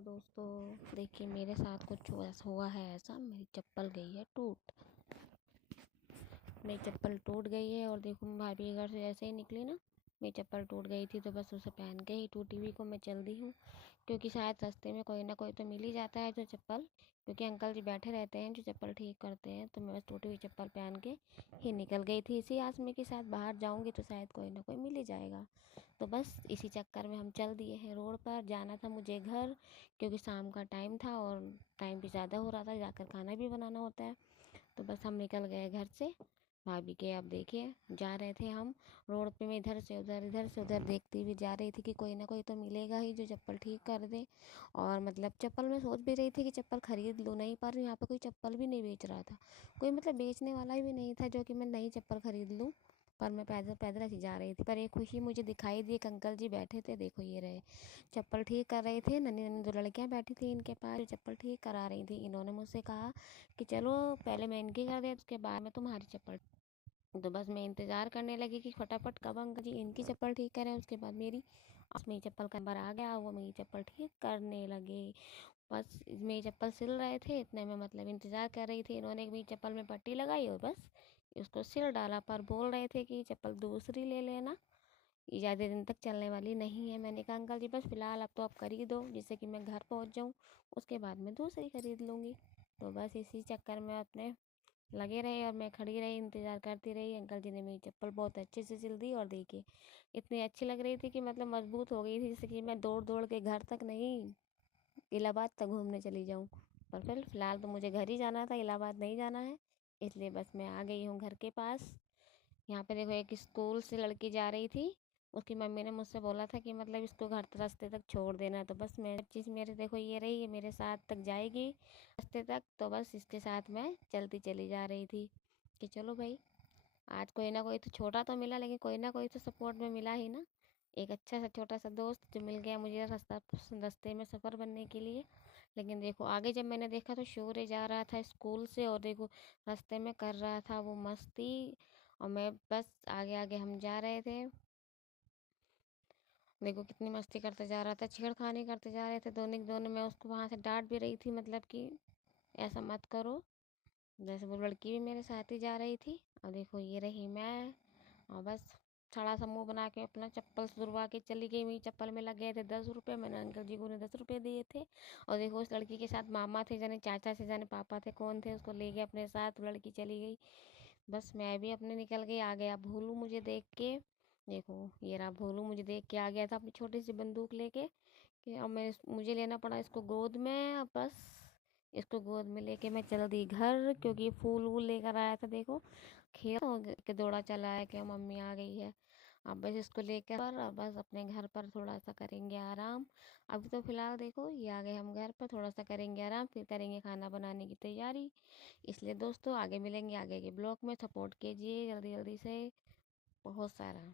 नमस्कार दोस्तों। देखिए मेरे साथ कुछ हुआ है ऐसा, मेरी चप्पल गई है टूट। मेरी चप्पल टूट गई है और देखो मैं भाभी के घर से जैसे ही निकली ना, मेरी चप्पल टूट गई थी। तो बस उसे पहन के ही टूटी हुई को मैं चल दी हूँ, क्योंकि शायद रास्ते में कोई ना कोई तो मिल ही जाता है जो चप्पल, क्योंकि अंकल जी बैठे रहते हैं जो चप्पल ठीक करते हैं। तो मैं बस टूटी हुई चप्पल पहन के ही निकल गई थी, इसी आस में कि शायद बाहर जाऊँगी तो शायद कोई ना कोई मिल ही जाएगा। तो बस इसी चक्कर में हम चल दिए हैं। रोड पर जाना था मुझे घर, क्योंकि शाम का टाइम था और टाइम भी ज़्यादा हो रहा था, जाकर खाना भी बनाना होता है। तो बस हम निकल गए घर से भाभी के। अब देखिए जा रहे थे हम रोड पे, मैं इधर से उधर देखती हुई जा रही थी कि कोई ना कोई तो मिलेगा ही जो चप्पल ठीक कर दे। और मतलब चप्पल मैं सोच भी रही थी कि चप्पल खरीद लूँ, नहीं पर यहाँ पे कोई चप्पल भी नहीं बेच रहा था, कोई मतलब बेचने वाला भी नहीं था जो कि मैं नई चप्पल खरीद लूँ। पर मैं पैदल पैदल ऐसी जा रही थी, पर एक खुशी मुझे दिखाई दी, एक अंकल जी बैठे थे, देखो ये रहे, चप्पल ठीक कर रहे थे। नन्ही नन्ही दो लड़कियां बैठी थी इनके पास जो चप्पल ठीक करा रही थी। इन्होंने मुझसे कहा कि चलो पहले मैं इनकी कर दे, उसके बाद में तुम्हारी चप्पल। तो बस मैं इंतज़ार करने लगी कि फटाफट कब अंकल जी इनकी चप्पल ठीक करें, उसके बाद मेरी। और मेरी चप्पल का नंबर आ गया, वो मेरी चप्पल ठीक करने लगे। बस मेरी चप्पल सिल रहे थे, इतने में मतलब इंतज़ार कर रही थी, इन्होंने मेरी चप्पल में पट्टी लगाई और बस उसको सिल डाला। पर बोल रहे थे कि चप्पल दूसरी ले लेना, ये ज़्यादा दिन तक चलने वाली नहीं है। मैंने कहा अंकल जी बस फ़िलहाल अब तो आप कर ही दो, जिससे कि मैं घर पहुंच जाऊं, उसके बाद मैं दूसरी खरीद लूँगी। तो बस इसी चक्कर में अपने लगे रहे और मैं खड़ी रही, इंतज़ार करती रही। अंकल जी ने मेरी चप्पल बहुत अच्छे से सिल दी और देखिए इतनी अच्छी लग रही थी कि मतलब मजबूत हो गई थी, जैसे कि मैं दौड़ दौड़ के घर तक नहीं, इलाहाबाद तक घूमने चली जाऊं। पर फिर फ़िलहाल तो मुझे घर ही जाना था, इलाहाबाद नहीं जाना है, इसलिए बस मैं आ गई हूँ घर के पास। यहाँ पे देखो एक स्कूल से लड़की जा रही थी, उसकी मम्मी ने मुझसे बोला था कि मतलब इसको घर रास्ते तक छोड़ देना। तो बस मैं चीज़ मेरे देखो ये रही, ये मेरे साथ तक जाएगी रास्ते तक। तो बस इसके साथ मैं चलती चली जा रही थी कि चलो भाई, आज कोई ना कोई तो छोटा तो मिला, लेकिन कोई ना कोई तो सपोर्ट में मिला ही ना। एक अच्छा सा छोटा सा दोस्त जो मिल गया मुझे रास्ते में सफ़र बनने के लिए। लेकिन देखो आगे जब मैंने देखा तो शौर्य जा रहा था स्कूल से, और देखो रास्ते में कर रहा था वो मस्ती, और मैं बस आगे आगे हम जा रहे थे। देखो कितनी मस्ती करते जा रहा था, छेड़खानी करते जा रहे थे दोनों के दोनों। मैं उसको वहाँ से डांट भी रही थी, मतलब कि ऐसा मत करो। जैसे वो लड़की भी मेरे साथ ही जा रही थी। और देखो ये रही मैं, और बस छड़ा सा मुँह बना के अपना चप्पल सुधरवा के चली गई। मेरी चप्पल में लग गए थे 10 रुपये, मैंने अंकल जी को उन्हें 10 रुपये दिए थे। और देखो उस लड़की के साथ मामा थे, जाने चाचा से जाने पापा थे, कौन थे, उसको ले गए अपने साथ, लड़की चली गई। बस मैं भी अपने निकल गई। आ गया भोलू मुझे देख के, देखो ये रहा भोलू मुझे देख के आ गया था अपनी छोटी सी बंदूक लेके, कि अब मैं मुझे लेना पड़ा इसको गोद में। अब बस इसको गोद में लेके मैं चल दी घर, क्योंकि ये फूल वूल लेकर आया था। देखो खेल के दौड़ा चला है कि मम्मी आ गई है। अब बस इसको लेकर अब बस अपने घर पर थोड़ा सा करेंगे आराम। अभी तो फिलहाल देखो ये आ गए हम घर पर, थोड़ा सा करेंगे आराम, फिर करेंगे खाना बनाने की तैयारी। इसलिए दोस्तों आगे मिलेंगे आगे के ब्लॉग में, सपोर्ट कीजिए जल्दी जल्दी से बहुत सारा।